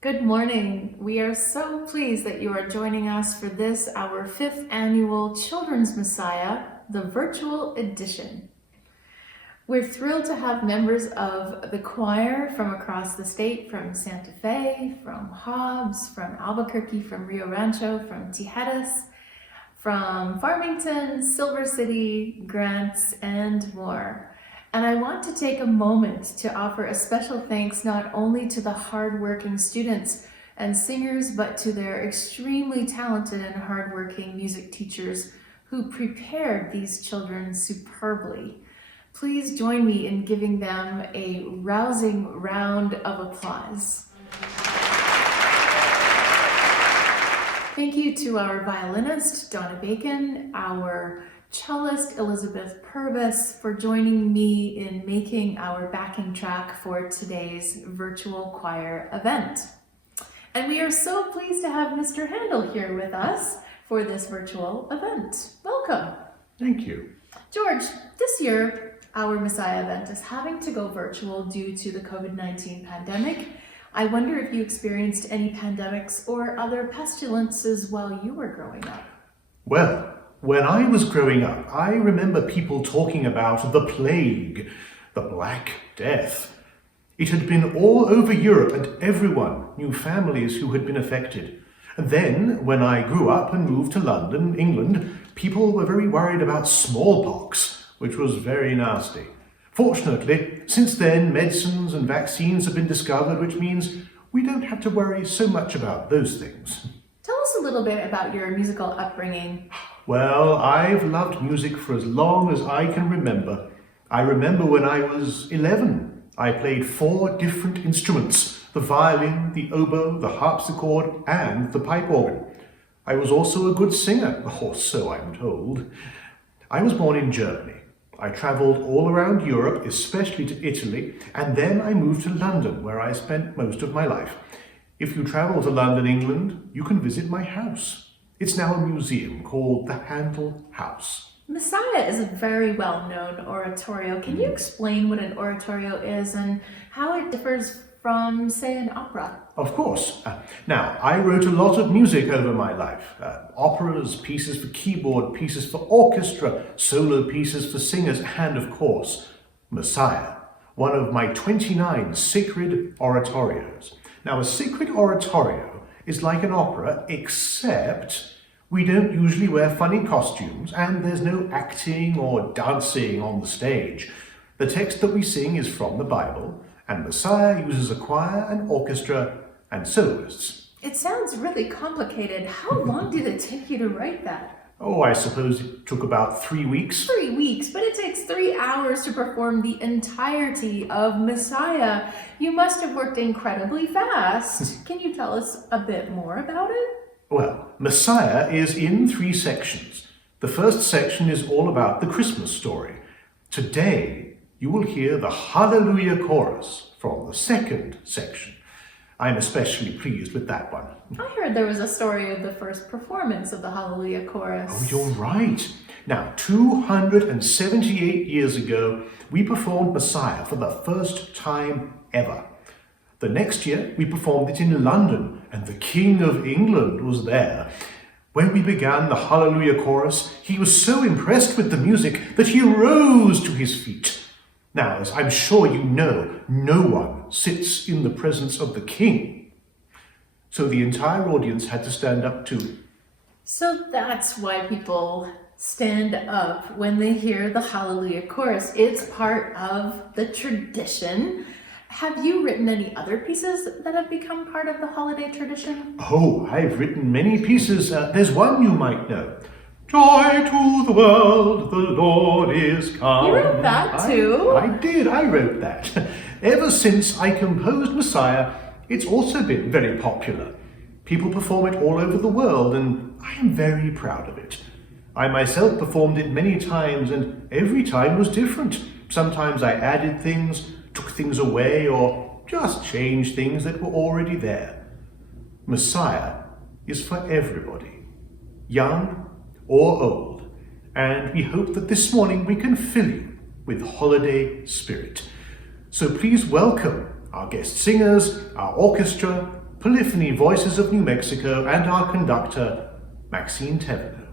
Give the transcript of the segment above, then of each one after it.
Good morning. We are so pleased that you are joining us for this, our 5th annual Children's Messiah, the virtual edition. We're thrilled to have members of the choir from across the state, from Santa Fe, from Hobbs, from Albuquerque, from Rio Rancho, from Tijeras, from Farmington, Silver City, Grants, and more. And I want to take a moment to offer a special thanks not only to the hardworking students and singers, but to their extremely talented and hardworking music teachers who prepared these children superbly. Please join me in giving them a rousing round of applause. Thank you to our violinist, Donna Bacon, our cellist, Elizabeth Purvis, for joining me in making our backing track for today's virtual choir event. And we are so pleased to have Mr. Handel here with us for this virtual event. Welcome. Thank you. George, this year, our Messiah event is having to go virtual due to the COVID-19 pandemic. I wonder if you experienced any pandemics or other pestilences while you were growing up. Well, when I was growing up, I remember people talking about the plague, the Black Death. It had been all over Europe and everyone knew families who had been affected. And then, when I grew up and moved to London, England, people were very worried about smallpox, which was very nasty. Fortunately, since then, medicines and vaccines have been discovered, which means we don't have to worry so much about those things. Tell us a little bit about your musical upbringing. Well, I've loved music for as long as I can remember. I remember when I was 11, I played 4 different instruments: the violin, the oboe, the harpsichord, and the pipe organ. I was also a good singer, or so I'm told. I was born in Germany. I travelled all around Europe, especially to Italy, and then I moved to London, where I spent most of my life. If you travel to London, England, you can visit my house. It's now a museum called the Handel House. Messiah is a very well-known oratorio. Can you explain what an oratorio is and how it differs from, say, an opera? Of course. Now, I wrote a lot of music over my life. Operas, pieces for keyboard, pieces for orchestra, solo pieces for singers, and of course, Messiah, one of my 29 sacred oratorios. Now, a sacred oratorio is like an opera, except we don't usually wear funny costumes and there's no acting or dancing on the stage. The text that we sing is from the Bible, and Messiah uses a choir, an orchestra, and soloists. It sounds really complicated. How long did it take you to write that? Oh, I suppose it took about 3 weeks. 3 weeks, but it takes 3 hours to perform the entirety of Messiah. You must have worked incredibly fast. Can you tell us a bit more about it? Well, Messiah is in 3 sections. The first section is all about the Christmas story. Today, you will hear the Hallelujah chorus from the second section. I'm especially pleased with that one. I heard there was a story of the first performance of the Hallelujah chorus. Oh, you're right. Now, 278 years ago, we performed Messiah for the first time ever. The next year, we performed it in London, and the King of England was there. When we began the Hallelujah chorus, he was so impressed with the music that he rose to his feet. Now, as I'm sure you know, no one sits in the presence of the king. So the entire audience had to stand up too. So that's why people stand up when they hear the Hallelujah chorus. It's part of the tradition. Have you written any other pieces that have become part of the holiday tradition? Oh, I've written many pieces. There's one you might know. Joy to the world, the Lord is come. You wrote that too? I did, I wrote that. Ever since I composed Messiah, it's also been very popular. People perform it all over the world, and I am very proud of it. I myself performed it many times, and every time was different. Sometimes I added things, took things away, or just changed things that were already there. Messiah is for everybody, young or old, and we hope that this morning we can fill you with holiday spirit. So please welcome our guest singers, our orchestra, Polyphony Voices of New Mexico, and our conductor, Maxine Thevenot.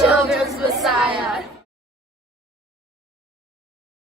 Children's